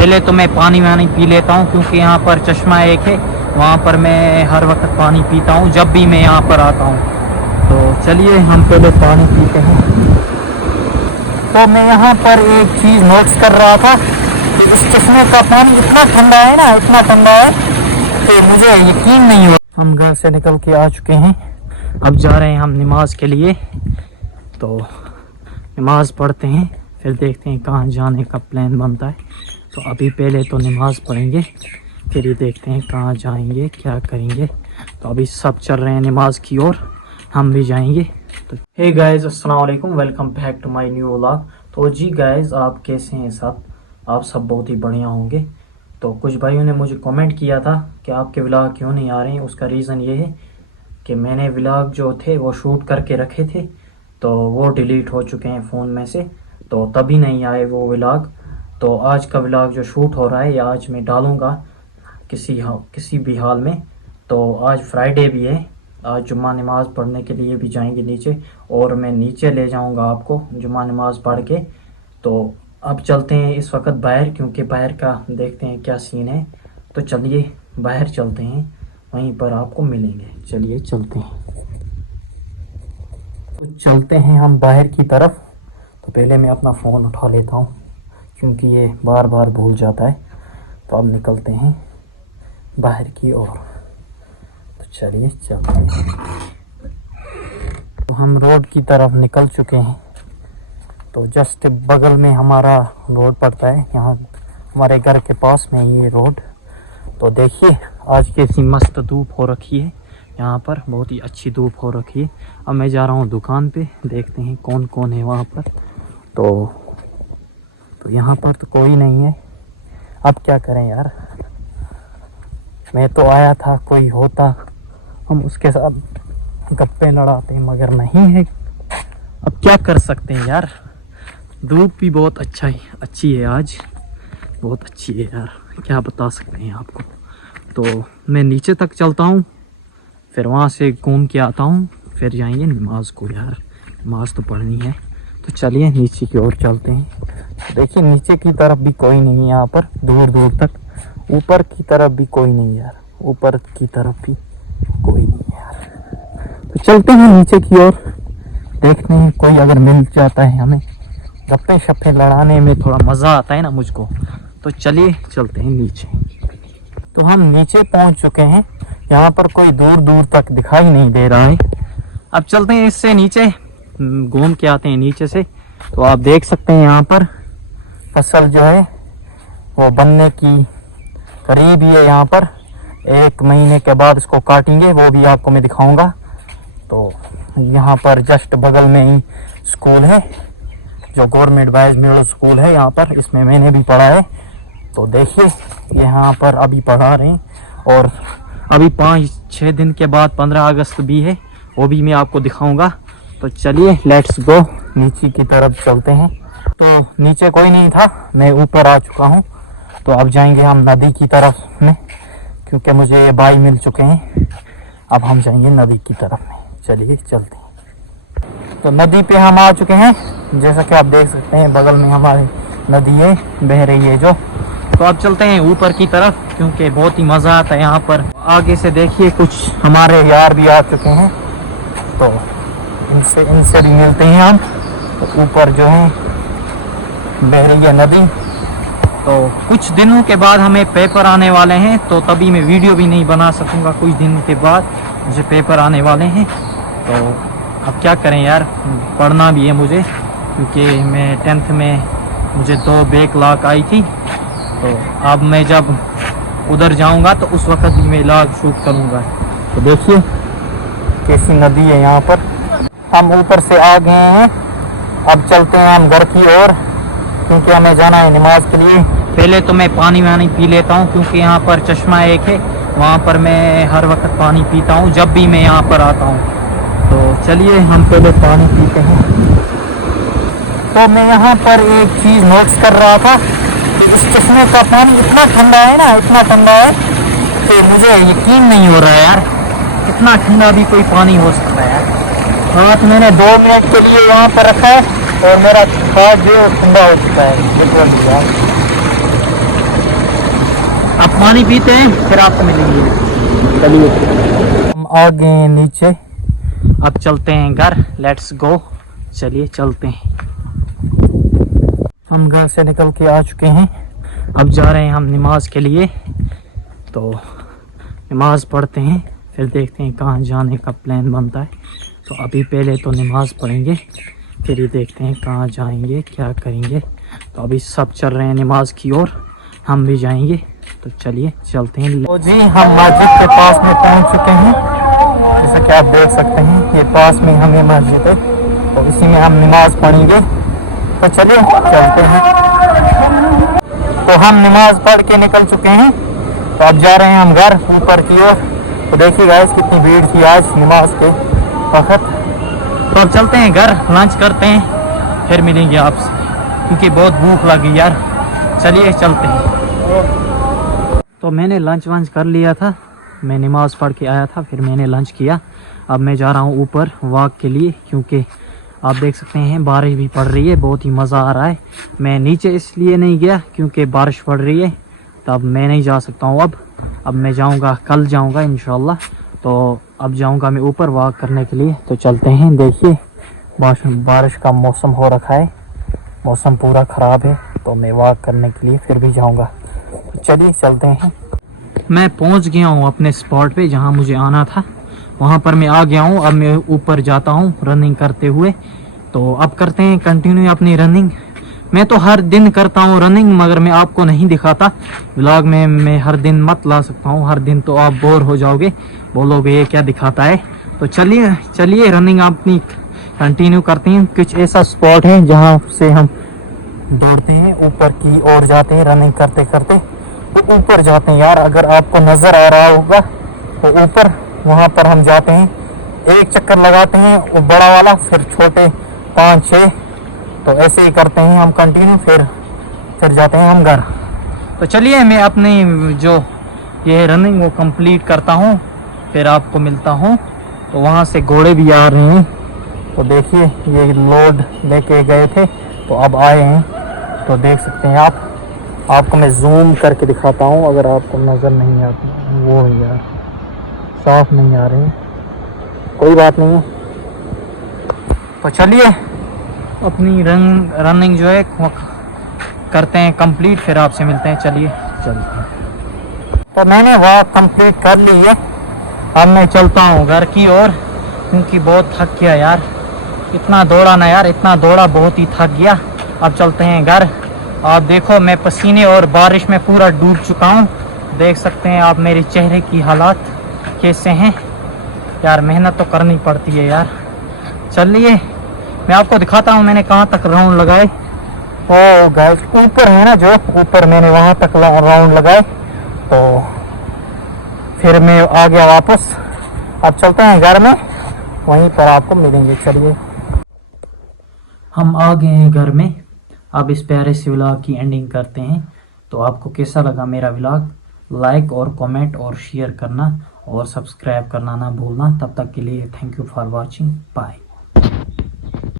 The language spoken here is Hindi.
पहले तो मैं पानी वानी पी लेता हूँ क्योंकि यहाँ पर चश्मा एक है, वहाँ पर मैं हर वक्त पानी पीता हूँ जब भी मैं यहाँ पर आता हूँ। तो चलिए हम पहले पानी पीते हैं। तो मैं यहाँ पर एक चीज़ नोटिस कर रहा था कि इस चश्मे का पानी इतना ठंडा है ना, इतना ठंडा है कि मुझे यकीन नहीं हुआ। हम घर से निकल के आ चुके हैं, अब जा रहे हैं हम नमाज के लिए। तो नमाज पढ़ते हैं, फिर देखते हैं कहाँ जाने का प्लान बनता है। तो अभी पहले तो नमाज पढ़ेंगे, फिर ही देखते हैं कहाँ जाएंगे, क्या करेंगे। तो अभी सब चल रहे हैं नमाज की ओर, हम भी जाएंगे। तो हे गाइस, अस्सलाम वालेकुम, welcome back to my new vlog. तो जी गाइस, आप कैसे हैं सब? आप सब बहुत ही बढ़िया होंगे। तो कुछ भाइयों ने मुझे कमेंट किया था कि आपके व्लॉग क्यों नहीं आ रहे हैं। उसका रीज़न ये है कि मैंने व्लॉग जो थे वो शूट करके रखे थे, तो वो डिलीट हो चुके हैं फ़ोन में से, तो तभी नहीं आए वो व्लॉग। तो आज का व्लॉग जो शूट हो रहा है या आज मैं डालूँगा किसी भी हाल में। तो आज फ्राइडे भी है, आज जुम्मा नमाज़ पढ़ने के लिए भी जाएंगे नीचे, और मैं नीचे ले जाऊंगा आपको जुम्मा नमाज़ पढ़ के। तो अब चलते हैं इस वक्त बाहर, क्योंकि बाहर का देखते हैं क्या सीन है। तो चलिए बाहर चलते हैं, वहीं पर आपको मिलेंगे। चलिए चलते हैं, तो चलते हैं हम बाहर की तरफ। तो पहले मैं अपना फ़ोन उठा लेता हूँ क्योंकि ये बार बार भूल जाता है। तो अब निकलते हैं बाहर की ओर। तो चलिए चलते हैं। तो हम रोड की तरफ निकल चुके हैं। तो जस्ट बगल में हमारा रोड पड़ता है, यहाँ हमारे घर के पास में ये रोड। तो देखिए आज कैसी मस्त धूप हो रखी है, यहाँ पर बहुत ही अच्छी धूप हो रखी है। अब मैं जा रहा हूँ दुकान पे, देखते हैं कौन कौन है वहाँ पर। तो यहाँ पर तो कोई नहीं है। अब क्या करें यार, मैं तो आया था कोई होता हम उसके साथ गप्पे लड़ाते, मगर नहीं है। अब क्या कर सकते हैं यार, धूप भी बहुत अच्छी है आज, बहुत अच्छी है यार, क्या बता सकते हैं आपको। तो मैं नीचे तक चलता हूँ, फिर वहाँ से घूम के आता हूँ, फिर जाएंगे नमाज को। यार नमाज तो पढ़नी है। तो चलिए नीचे की ओर चलते हैं। देखिए नीचे की तरफ भी कोई नहीं है यहाँ पर, दूर दूर तक। ऊपर की तरफ भी कोई नहीं यार, ऊपर की तरफ भी कोई नहीं यार। तो चलते हैं नीचे की ओर, देखते हैं कोई अगर मिल जाता है हमें। गप्पे शप्पे लड़ाने में थोड़ा मज़ा आता है ना मुझको। तो चलिए चलते हैं नीचे। तो हम नीचे पहुंच चुके हैं, यहाँ पर कोई दूर दूर तक दिखाई नहीं दे रहा है। अब चलते हैं इससे नीचे, घूम के आते हैं नीचे से। तो आप देख सकते हैं यहाँ पर फसल जो है वो बनने की करीब ही है। यहाँ पर 1 महीने के बाद इसको काटेंगे, वो भी आपको मैं दिखाऊंगा। तो यहाँ पर जस्ट बगल में ही स्कूल है, जो गवर्नमेंट बॉयज़ मिडिल स्कूल है यहाँ पर, इसमें मैंने भी पढ़ा है। तो देखिए यहाँ पर अभी पढ़ा रहे हैं, और अभी 5-6 दिन के बाद 15 अगस्त भी है, वो भी मैं आपको दिखाऊंगा। तो चलिए लेट्स गो, नीचे की तरफ चलते हैं। तो नीचे कोई नहीं था, मैं ऊपर आ चुका हूँ। तो अब जाएंगे हम नदी की तरफ में, क्योंकि मुझे ये भाई मिल चुके हैं। अब हम जाएंगे नदी की तरफ में, चलिए चलते हैं। तो नदी पे हम आ चुके हैं, जैसा कि आप देख सकते हैं बगल में हमारी नदी है, बह रही है जो। तो अब चलते हैं ऊपर की तरफ, क्योंकि बहुत ही मज़ा आता है यहाँ पर। आगे से देखिए कुछ हमारे यार भी आ चुके हैं, तो इनसे भी मिलते हैं हम। तो ऊपर जो है बह रही है नदी। तो कुछ दिनों के बाद हमें पेपर आने वाले हैं, तो तभी मैं वीडियो भी नहीं बना सकूँगा। कुछ दिन के बाद मुझे पेपर आने वाले हैं। तो अब क्या करें यार, पढ़ना भी है मुझे, क्योंकि मैं 10th में मुझे 2 बैकलॉग आई थी। तो अब मैं जब उधर जाऊंगा तो उस वक्त भी मैं व्लॉग शूट करूंगा। तो देखिए कैसी नदी है यहाँ पर। हम ऊपर से आ गए हैं, अब चलते हैं हम घर की ओर, क्योंकि हमें जाना है नमाज के लिए। पहले तो मैं पानी वानी पी लेता हूँ, क्योंकि यहाँ पर चश्मा एक है, वहाँ पर मैं हर वक्त पानी पीता हूँ जब भी मैं यहाँ पर आता हूँ। तो चलिए हम पहले पानी पीते हैं। तो मैं यहाँ पर एक चीज़ नोटिस कर रहा था कि इस चश्मे का पानी इतना ठंडा है ना, इतना ठंडा है कि मुझे यकीन नहीं हो रहा है यार, इतना ठंडा भी कोई पानी हो सकता है यार। हाथ मैंने 2 मिनट के लिए वहाँ पर रखा है और मेरा हाथ जो ठंडा हो चुका है बिल्कुल यार। पानी पीते हैं फिर आपको मिलेंगे। चलिए हम आ गए हैं नीचे, अब चलते हैं घर। लेट्स गो, चलिए चलते हैं। हम घर से निकल के आ चुके हैं, अब जा रहे हैं हम नमाज के लिए। तो नमाज पढ़ते हैं फिर देखते हैं कहाँ जाने का प्लान बनता है। तो अभी पहले तो नमाज पढ़ेंगे फिर ही देखते हैं कहाँ जाएंगे क्या करेंगे। तो अभी सब चल रहे हैं नमाज की ओर, हम भी जाएंगे। तो चलिए चलते हैं। तो जी हम मस्जिद के पास में पहुंच चुके हैं, जैसा कि आप देख सकते हैं ये पास में हमें मस्जिद है, तो इसी में हम नमाज पढ़ेंगे। तो चलिए चलते हैं। तो हम नमाज पढ़ के निकल चुके हैं, तो अब जा रहे हैं हम घर ऊपर की ओर। तो देखिए गाइस कितनी भीड़ थी आज नमाज के वक्त। तो अब चलते हैं घर, लंच करते हैं फिर मिलेंगे आपसे, क्योंकि बहुत भूख लगी यार। चलिए चलते हैं। तो मैंने लंच वंच कर लिया था, मैं नमाज पढ़ के आया था फिर मैंने लंच किया। अब मैं जा रहा हूँ ऊपर वॉक के लिए, क्योंकि आप देख सकते हैं बारिश भी पड़ रही है, बहुत ही मज़ा आ रहा है। मैं नीचे इसलिए नहीं गया क्योंकि बारिश पड़ रही है, तब मैं नहीं जा सकता हूँ। अब मैं जाऊँगा, कल जाऊँगा इंशाल्लाह। तो अब जाऊँगा मैं ऊपर वॉक करने के लिए। तो चलते हैं। देखिए बारिश का मौसम हो रखा है, मौसम पूरा ख़राब है, तो मैं वॉक करने के लिए फिर भी जाऊँगा। तो चलिए चलते हैं। मैं पहुँच गया हूँ अपने स्पॉट पे जहाँ मुझे आना था, वहाँ पर मैं आ गया हूँ। अब मैं ऊपर जाता हूँ रनिंग करते हुए। तो अब करते हैं कंटिन्यू अपनी रनिंग। मैं तो हर दिन करता हूँ रनिंग, मगर मैं आपको नहीं दिखाता व्लॉग में। मैं हर दिन मत ला सकता हूँ, हर दिन तो आप बोर हो जाओगे, बोलोगे ये क्या दिखाता है। तो चलिए चलिए रनिंग अपनी कंटिन्यू करते हैं। कुछ ऐसा स्पॉट है जहाँ से हम दौड़ते हैं, ऊपर की ओर जाते हैं रनिंग करते करते। तो ऊपर जाते हैं यार, अगर आपको नज़र आ रहा होगा तो ऊपर वहाँ पर हम जाते हैं, एक चक्कर लगाते हैं वो बड़ा वाला, फिर छोटे 5-6। तो ऐसे ही करते हैं हम कंटिन्यू, फिर जाते हैं हम घर। तो चलिए मैं अपनी जो ये रनिंग वो कंप्लीट करता हूँ, फिर आपको मिलता हूँ। तो वहाँ से घोड़े भी आ रहे हैं, तो देखिए ये लोड लेके गए थे तो अब आए हैं। तो देख सकते हैं आपको मैं जूम करके दिखाता हूँ, अगर आपको नज़र नहीं आती। वो यार साफ नहीं आ रहे हैं, कोई बात नहीं है। तो चलिए अपनी रनिंग जो है करते हैं कंप्लीट, फिर आपसे मिलते हैं। चलिए चलते हैं। तो मैंने वॉक कंप्लीट कर ली है, अब मैं चलता हूँ घर की ओर, क्योंकि बहुत थक गया यार। इतना दौड़ा ना यार, इतना दौड़ा, बहुत ही थक गया। अब चलते हैं घर। आप देखो मैं पसीने और बारिश में पूरा डूब चुका हूँ, देख सकते हैं आप मेरे चेहरे की हालात कैसे हैं यार। मेहनत तो करनी पड़ती है यार। चलिए मैं आपको दिखाता हूँ मैंने कहाँ तक राउंड लगाए। ओ गाइस ऊपर है ना, जो ऊपर मैंने वहाँ तक राउंड लगाए, तो फिर मैं आ गया वापस। अब चलते हैं घर में, वहीं पर आपको मिलेंगे। चलिए हम आ गए हैं घर में, अब इस प्यारे से व्लॉग की एंडिंग करते हैं। तो आपको कैसा लगा मेरा व्लॉग, लाइक और कमेंट और शेयर करना और सब्सक्राइब करना ना भूलना। तब तक के लिए thank you for watching, bye.